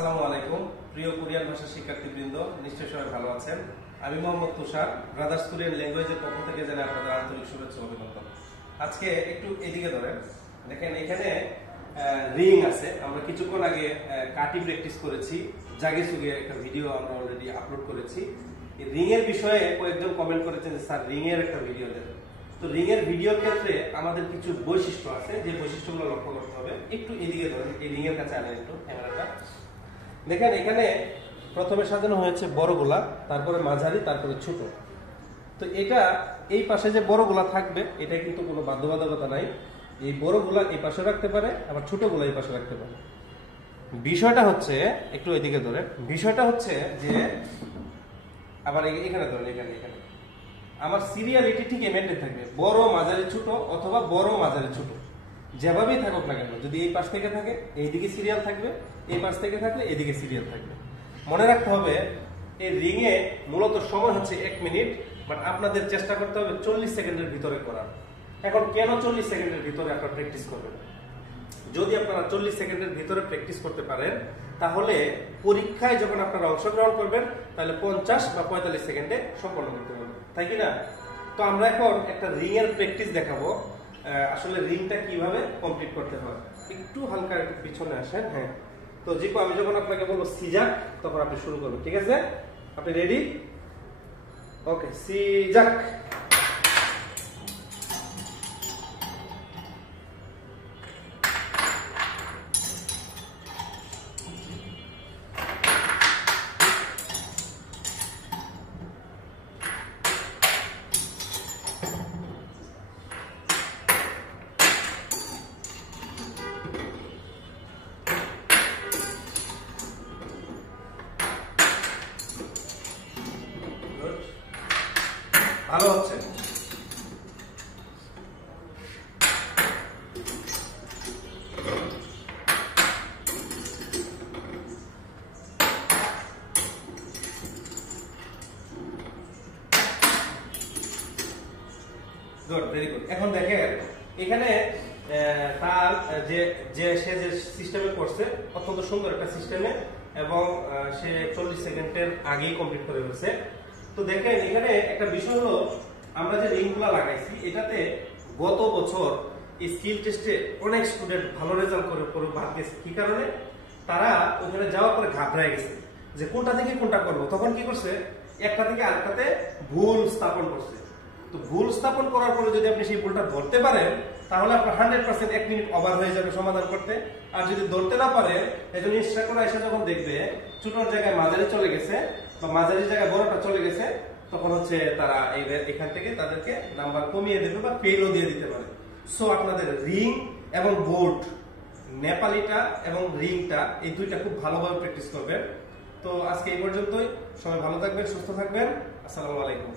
আসসালামু আলাইকুম প্রিয় কোরিয়ান ভাষা শিক্ষার্থীবৃন্দ, নিশ্চয়ই সবাই ভালো আছেন। আমি মোহাম্মদ তুষার, ব্রাদার্স কোরিয়ান ল্যাঙ্গুয়েজের পক্ষ থেকে জানাই আপনাদের আন্তরিক শুভেচ্ছা ও অভিনন্দন। আজকে একটু এদিকে ধরেন, দেখেন এখানে রিং আছে। আমরা কিছুক্ষণ আগে কাটি প্র্যাকটিস করেছি, জাগে সুগে একটা ভিডিও আমরা অলরেডি আপলোড করেছি। এই রিং এর বিষয়ে কয়েকজন কমেন্ট করেছেন যে স্যার রিং এর একটা ভিডিও দেন। তো রিং এর ভিডিওর ক্ষেত্রে আমাদের কিছু বৈশিষ্ট্য আছে, যে বৈশিষ্ট্যগুলো লক্ষ্য করতে হবে। একটু এদিকে ধরেন, এই রিং এর কাছে আনেন একটু ক্যামেরাটা। দেখেন এখানে প্রথমে সাজানো হয়েছে বড়গুলা, তারপরে মাঝারি, তারপরে ছোট। তো এটা এই পাশে যে বড়গুলা থাকবে, এটা কিন্তু কোনো বাধ্যবাধকতা নাই। এই বড়গুলা এই পাশে রাখতে পারে, আবার ছোটগুলা এই পাশে রাখতে পারে। বিষয়টা হচ্ছে, একটু এদিকে ধরে, বিষয়টা হচ্ছে যে আবার এখানে ধরেন, এখানে এখানে আমার সিরিয়ালিটি ঠিক মেনটেন থাকবে, বড় মাঝারি ছোট অথবা বড় মাঝারি ছোট, যেভাবেই থাকুক না কেন। যদি এই পাশ থেকে থাকে এইদিকে সিরিয়াল থাকবে, এই পাশ থেকে থাকলে এদিকে সিরিয়াল থাকবে। মনে রাখতে হবে এই রিং এ মূলত সময় হচ্ছে 1 মিনিট, বাট আপনাদের চেষ্টা করতে হবে 40 সেকেন্ডের ভিতরে করার। এখন কেন 40 সেকেন্ডের ভিতরে আপনারা প্র্যাকটিস করবেন? যদি আপনারা 40 সেকেন্ডের ভিতরে প্র্যাকটিস করতে পারেন, তাহলে পরীক্ষায় যখন আপনারা অংশগ্রহণ করবেন, তাহলে 50 বা 45 সেকেন্ডে সম্পন্ন করতে পারবেন, তাই কি না? তো আমরা এখন একটা রিং এর প্র্যাকটিস দেখাবো, আসলে রিংটা কিভাবে কমপ্লিট করতে হয়। একটু হালকা একটু পিছনে আসেন। হ্যাঁ, তো জিকো আমি যখন আপনাকে বলবো সিজাক, তখন আপনি শুরু করবেন, ঠিক আছে? আপনি রেডি? ওকে, সিজাক। ভালো হচ্ছে। Good, very good. এখন দেখেন এখানে তার যে সে যে সিস্টেমে করছে, অত্যন্ত সুন্দর একটা সিস্টেমে, এবং সে 40 সেকেন্ডের আগেই কমপ্লিট করে ফেলছে। তো দেখেন এখানে একটা বিষয় হলো, আমরা যে রিংগুলো লাগাইছি, এটাতে গত বছর স্কিল টেস্টে অনেক স্টুডেন্ট ভালো রেজাল্ট করে বাদ গেছে। কি কারণে? তারা ওখানে যাওয়ার পরে ঘাবড়ায় গেছে যে কোনটা থেকে কোনটা করবো। তখন কি করছে, একটা থেকে আরেকটাতে ভুল স্থাপন করছে। তো ভুল স্থাপন করার পরে যদি আপনি সেই ভুলটা ধরতে পারেন, তাহলে আপনার 100% 1 মিনিট ওভার হয়ে যাবে সমাধান করতে। আর যদি ধরতে না পারেন, একজন ইনস্ট্রাক্টর এসে যখন দেখবে ছোটর জায়গায় মাঝারি চলে গেছে বা মাঝারি জায়গায় বড়টা চলে গেছে, তখন হচ্ছে তারা এখান থেকে তাদেরকে নাম্বার কমিয়ে দেবে বা ফেলও দিয়ে দিতে পারে। সো আপনাদের রিং এবং বোর্ড, নেপালিটা এবং রিংটা, এই দুইটা খুব ভালোভাবে প্র্যাকটিস করবেন। তো আজকে এই পর্যন্তই। সবাই ভালো থাকবেন, সুস্থ থাকবেন। আসসালামু আলাইকুম।